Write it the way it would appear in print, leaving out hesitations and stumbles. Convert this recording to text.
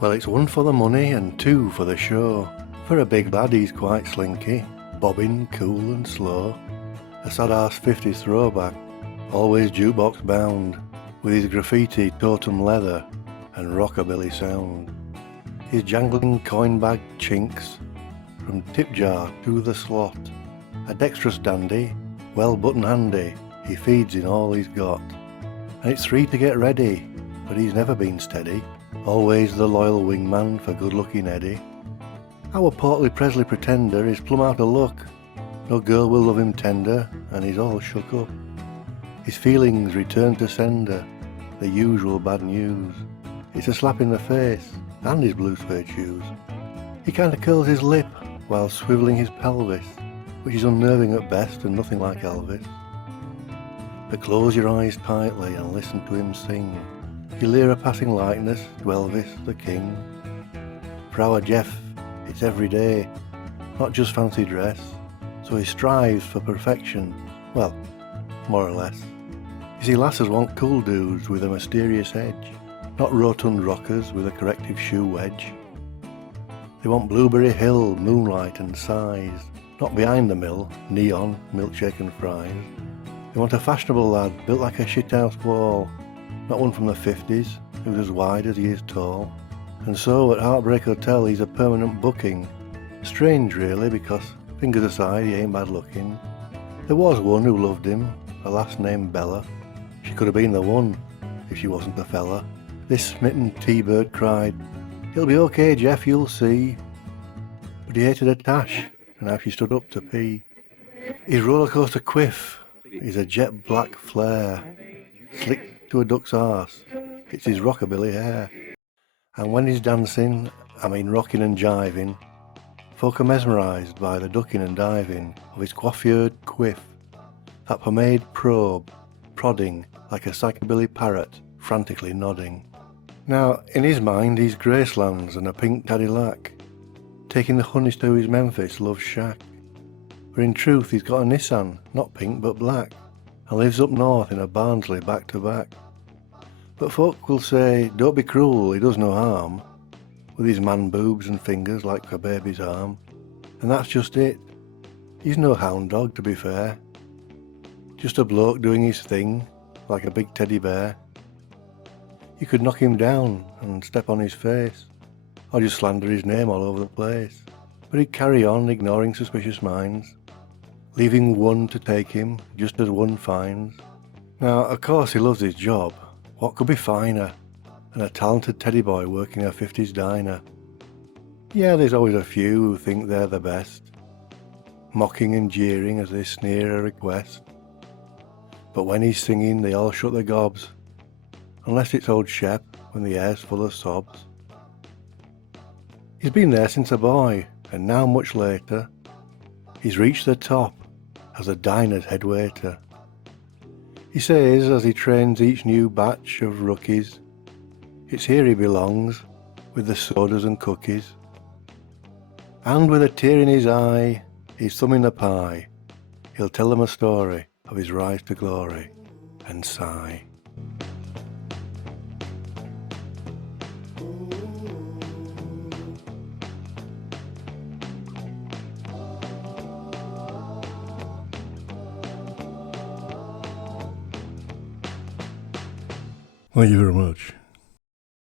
Well, it's one for the money and two for the show. For a big lad he's quite slinky, bobbing, cool and slow. A sad-ass 50s throwback, always jukebox bound, with his graffiti totem leather and rockabilly sound. His jangling coin bag chinks, from tip jar to the slot. A dexterous dandy, well button handy, he feeds in all he's got. And it's 3 to get ready, but he's never been steady, always the loyal wingman for good-looking Eddie. Our portly Presley pretender is plumb out of luck. No girl will love him tender, and he's all shook up. His feelings return to sender, the usual bad news. It's a slap in the face, and his blue suede shoes. He kinda curls his lip, while swivelling his pelvis, which is unnerving at best and nothing like Elvis. But close your eyes tightly and listen to him sing. You'll hear a passing likeness to Elvis the King. For our Jeff, it's every day, not just fancy dress, so he strives for perfection, well, more or less. You see, lasses want cool dudes with a mysterious edge, not rotund rockers with a corrective shoe wedge. They want Blueberry Hill, moonlight and size, not behind the mill, neon, milkshake and fries. They want a fashionable lad built like a shithouse wall, not one from the 50s, who's as wide as he is tall. And so at Heartbreak Hotel he's a permanent booking. Strange really, because fingers aside he ain't bad looking. There was one who loved him, a lass named Bella. She could have been the one, if she wasn't a fella. This smitten T-bird cried, "He'll be okay, Jeff, you'll see." But he hated a tash, and how she stood up to pee. His rollercoaster quiff is a jet black flare, slick to a duck's arse, it's his rockabilly hair. And when he's dancing, I mean rocking and jiving, folk are mesmerised by the ducking and diving of his coiffured quiff, that pomade probe, prodding like a psychobilly parrot, frantically nodding. Now, in his mind he's Gracelands and a pink Cadillac, taking the honeys to his Memphis love shack. But in truth he's got a Nissan, not pink but black, and lives up north in a Barnsley back to back. But folk will say, don't be cruel, he does no harm, with his man boobs and fingers like a baby's arm. And that's just it. He's no hound dog, to be fair. Just a bloke doing his thing, like a big teddy bear. You could knock him down and step on his face, or just slander his name all over the place. But he'd carry on, ignoring suspicious minds, leaving one to take him, just as one finds. Now, of course he loves his job. What could be finer than a talented teddy boy working a 50s diner? Yeah, there's always a few who think they're the best, mocking and jeering as they sneer a request. But when he's singing they all shut their gobs, unless it's old Shep when the air's full of sobs. He's been there since a boy, and now much later, he's reached the top as a diner's head waiter. He says as he trains each new batch of rookies, it's here he belongs, with the sodas and cookies. And with a tear in his eye, he's thumbing the pie, he'll tell them a story of his rise to glory, and sigh. Thank you very much.